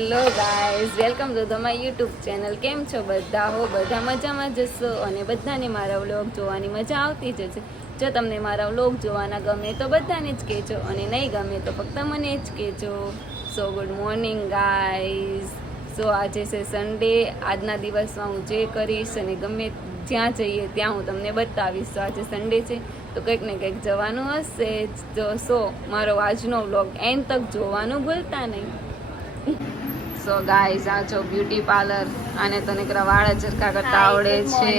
Hello guys, welcome to the my YouTube channel. કેમ છો બધા? બધા મજામાં જશો અને બધાને મારા વ્લોગ જોવાની મજા આવતી જ છે. જો તમને મારા વ્લોગ જોવાના ગમે તો બધાને જ કહેજો અને નહીં ગમે તો ફક્ત મને જ કહેજો. So good morning guys. So આજે છે સન્ડે. આજના દિવસમાં હું જે કરીશ અને ગમે જ્યાં જઈએ ત્યાં હું તમને બતાવીશ. તો આજે સન્ડે છે તો કંઈક ને કંઈક જવાનું હશે જ. સો મારો આજનો વ્લોગ એન્ડ તક જોવાનું ભૂલતા નહીં. સો ગાઈઝ, આ જો બ્યુટી પાર્લર. આને તો નીકળા વાળ ઝરકા કરતા આવડે છે.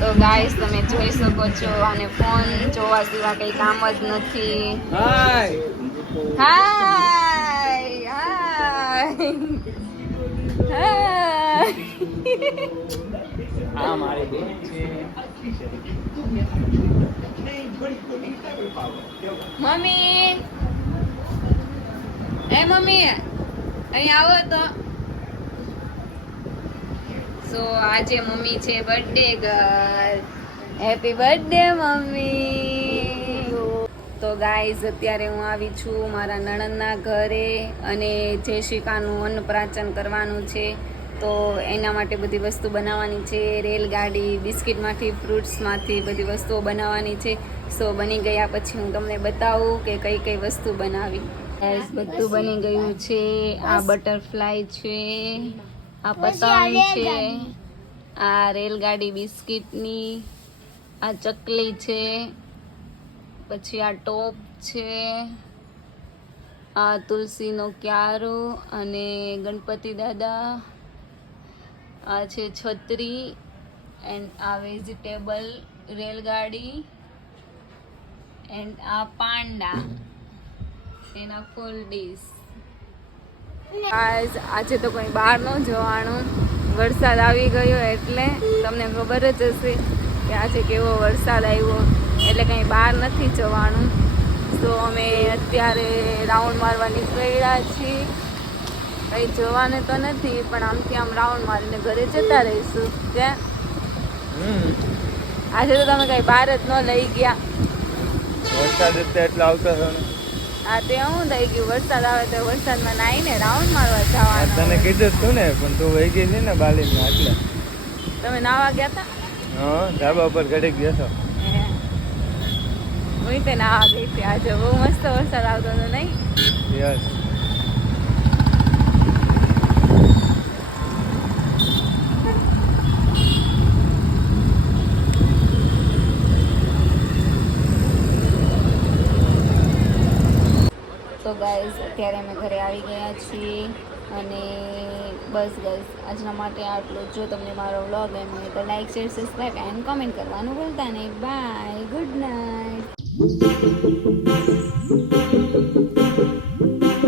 તો ગાઈઝ, તમે જોઈ શકો છો આને ફોન જોવા સિવાય કઈ કામ જ નથી. હાય હાય હાય. આ મારી બેન છે. મમ્મી, એ મમ્મી અહીં આવો તો. સો આજે મમ્મી છે birthday girl. Happy birthday mummy. તો ગાઈઝ, અત્યારે હું આવી છું મારા નણંદના ઘરે અને જયશિકાનું અન્નપ્રાશન કરવાનું છે. તો એના માટે બધી વસ્તુ બનાવવાની છે. રેલગાડી, બિસ્કિટમાંથી, ફ્રૂટ્સમાંથી બધી વસ્તુઓ બનાવવાની છે. સો બની ગયા પછી હું તમને બતાવું કે કઈ કઈ વસ્તુ બનાવી. ગાઈઝ, બધું બની ગયું છે. આ બટરફ્લાય છે, આ પતંગ છે, આ રેલગાડી બિસ્કિટની, આ ચકલી છે, પછી આ ટોપ છે, આ તુલસીનો ક્યારો અને ગણપતિ દાદા, આ છે છત્રી એન્ડ આ વેજીટેબલ રેલગાડી એન્ડ આ પાંડા એના ફૂલ ડીશ. આજે તો કોઈ બહાર ન જવાનું. વરસાદ આવી ગયો એટલે તમને ખબર જ હશે કે આજે કેવો વરસાદ આવ્યો, એટલે કંઈ બહાર નથી જવાનું. તો અમે અત્યારે રાઉન્ડ મારવા નીકળ્યા છીએ. કંઈ જવાનું તો નથી, પણ આમથી આમ રાઉન્ડ મારીને ઘરે જતા રહીશું. ક્યાં આજે તો તમે કંઈ બહાર જ ન લઈ ગયા. વરસાદ એટલે આવતો હતો ને. હા, તે હું થઈ ગયું. વરસાદ આવે તો વરસાદમાં નાહીને રાઉન્ડ મારવા જવાનું. તને કીધું તું ને, પણ તું વહી ગઈ છે ને બાલીમાં એટલે. તમે નાવા ગયા હતા? હા, ધાબા પર ઘડીક ગયો હતો. હું તે નાવા ગઈ હતી. આજે બહુ મસ્ત વરસાદ આવતો હતો નહીં? યસ. તો ગાઈઝ, અત્યારે અમે ઘરે આવી ગયા છીએ અને બસ ગાઈઝ, આજના માટે આટલું. જો તમને મારો વ્લોગ ગમ્યો હોય તો like, share, subscribe and comment કરવાનું ભૂલતા નહીં. Bye, good night.